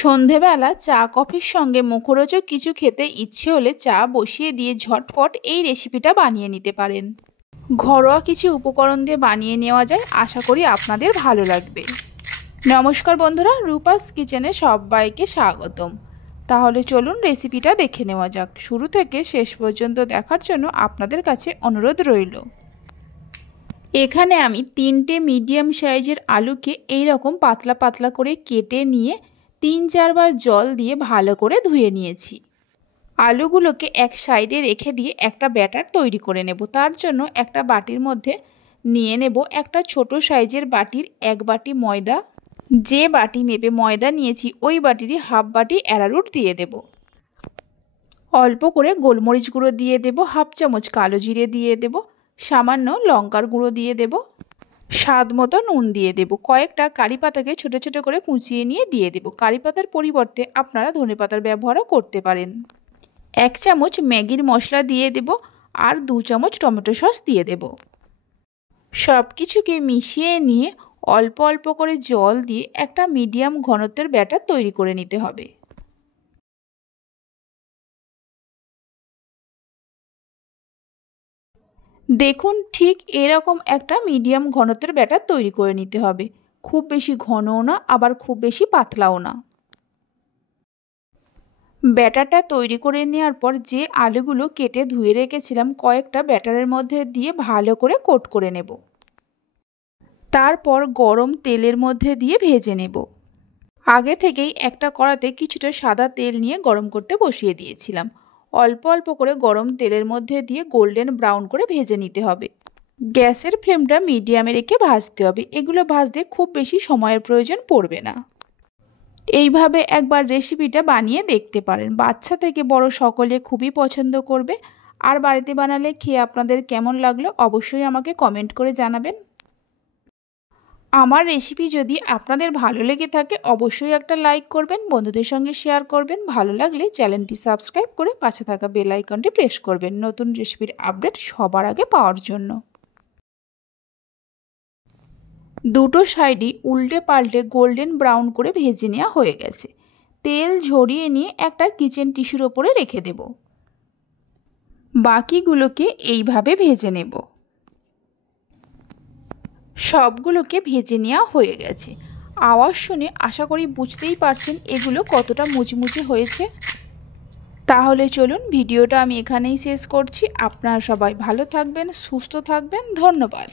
সন্ধেবেলা চা কফির সঙ্গে মুখরোচক কিছু খেতে ইচ্ছে হলে চা বসিয়ে দিয়ে ঝটপট এই রেসিপিটা বানিয়ে নিতে পারেন। ঘরোয়া কিছু উপকরণ দিয়ে বানিয়ে নেওয়া যায়, আশা করি আপনাদের ভালো লাগবে। নমস্কার বন্ধুরা, রূপাস কিচেনে সবাইকে স্বাগতম। তাহলে চলুন রেসিপিটা দেখে নেওয়া যাক। শুরু থেকে শেষ পর্যন্ত দেখার জন্য আপনাদের কাছে অনুরোধ রইল। এখানে আমি 3টে মিডিয়াম সাইজের আলুকে এই রকম পাতলা পাতলা করে কেটে নিয়ে 3-4 বার জল দিয়ে ভালো করে ধুয়ে নিয়েছি। আলুগুলোকে এক সাইডে রেখে দিয়ে একটা ব্যাটার তৈরি করে নেব। তার জন্য একটা বাটির মধ্যে নিয়ে নেব একটা ছোট সাইজের বাটির 1 বাটি ময়দা। যে বাটি মেপে ময়দা নিয়েছি ওই বাটিরই হাফ বাটি অ্যারারুট দিয়ে দেব। অল্প করে গোলমরিচ গুঁড়ো দিয়ে দেব, হাফ চামচ কালো জিরে দিয়ে দেব, সামান্য লঙ্কার গুঁড়ো দিয়ে দেব, স্বাদ মতো নুন দিয়ে দেব, কয়েকটা কারি পাতাকে ছোট ছোট করে কুচিয়ে নিয়ে দিয়ে দেব। কারি পাতার পরিবর্তে আপনারা ধনেপাতার ব্যবহারও করতে পারেন। 1 চামচ ম্যাগির মশলা দিয়ে দেব আর 2 চামচ টমেটো সস দিয়ে দেব। সব কিছুকে মিশিয়ে নিয়ে অল্প অল্প করে জল দিয়ে একটা মিডিয়াম ঘনত্বের ব্যাটার তৈরি করে নিতে হবে। দেখুন, ঠিক এরকম একটা মিডিয়াম ঘনত্বের ব্যাটার তৈরি করে নিতে হবে। খুব বেশি ঘনও না, আবার খুব বেশি পাতলাও না। ব্যাটারটা তৈরি করে নেওয়ার পর যে আলুগুলো কেটে ধুয়ে রেখেছিলাম কয়েকটা ব্যাটারের মধ্যে দিয়ে ভালো করে কোট করে নেব। তারপর গরম তেলের মধ্যে দিয়ে ভেজে নেব। আগে থেকেই একটা কড়াতে কিছুটা সাদা তেল নিয়ে গরম করতে বসিয়ে দিয়েছিলাম। অল্প অল্প করে গরম তেলের মধ্যে দিয়ে গোল্ডেন ব্রাউন করে ভেজে নিতে হবে। গ্যাসের ফ্লেমটা মিডিয়ামে রেখে ভাজতে হবে। এগুলো ভাজতে খুব বেশি সময়ের প্রয়োজন পড়বে না। এইভাবে একবার রেসিপিটা বানিয়ে দেখতে পারেন। বাচ্চা থেকে বড় সকলে খুবই পছন্দ করবে। আর বাড়িতে বানালে খেয়ে আপনাদের কেমন লাগলো অবশ্যই আমাকে কমেন্ট করে জানাবেন। আমার রেসিপি যদি আপনাদের ভালো লেগে থাকে অবশ্যই একটা লাইক করবেন, বন্ধুদের সঙ্গে শেয়ার করবেন। ভালো লাগলে চ্যানেলটি সাবস্ক্রাইব করে পাশে থাকা বেল আইকনটি প্রেস করবেন নতুন রেসিপির আপডেট সবার আগে পাওয়ার জন্য। দুটো সাইডই উল্টে পাল্টে গোল্ডেন ব্রাউন করে ভেজে নেওয়া হয়ে গেছে। তেল ঝরিয়ে নিয়ে একটা কিচেন টিস্যুর ওপরে রেখে দেব। বাকিগুলোকে এইভাবে ভেজে নেব। সবগুলোকে ভেজে নেওয়া হয়ে গেছে। আওয়াজ শুনে আশা করি বুঝতেই পারছেন এগুলো কতটা মুচমুচে হয়েছে। তাহলে চলুন ভিডিওটা আমি এখানেই শেষ করছি। আপনারা সবাই ভালো থাকবেন, সুস্থ থাকবেন। ধন্যবাদ।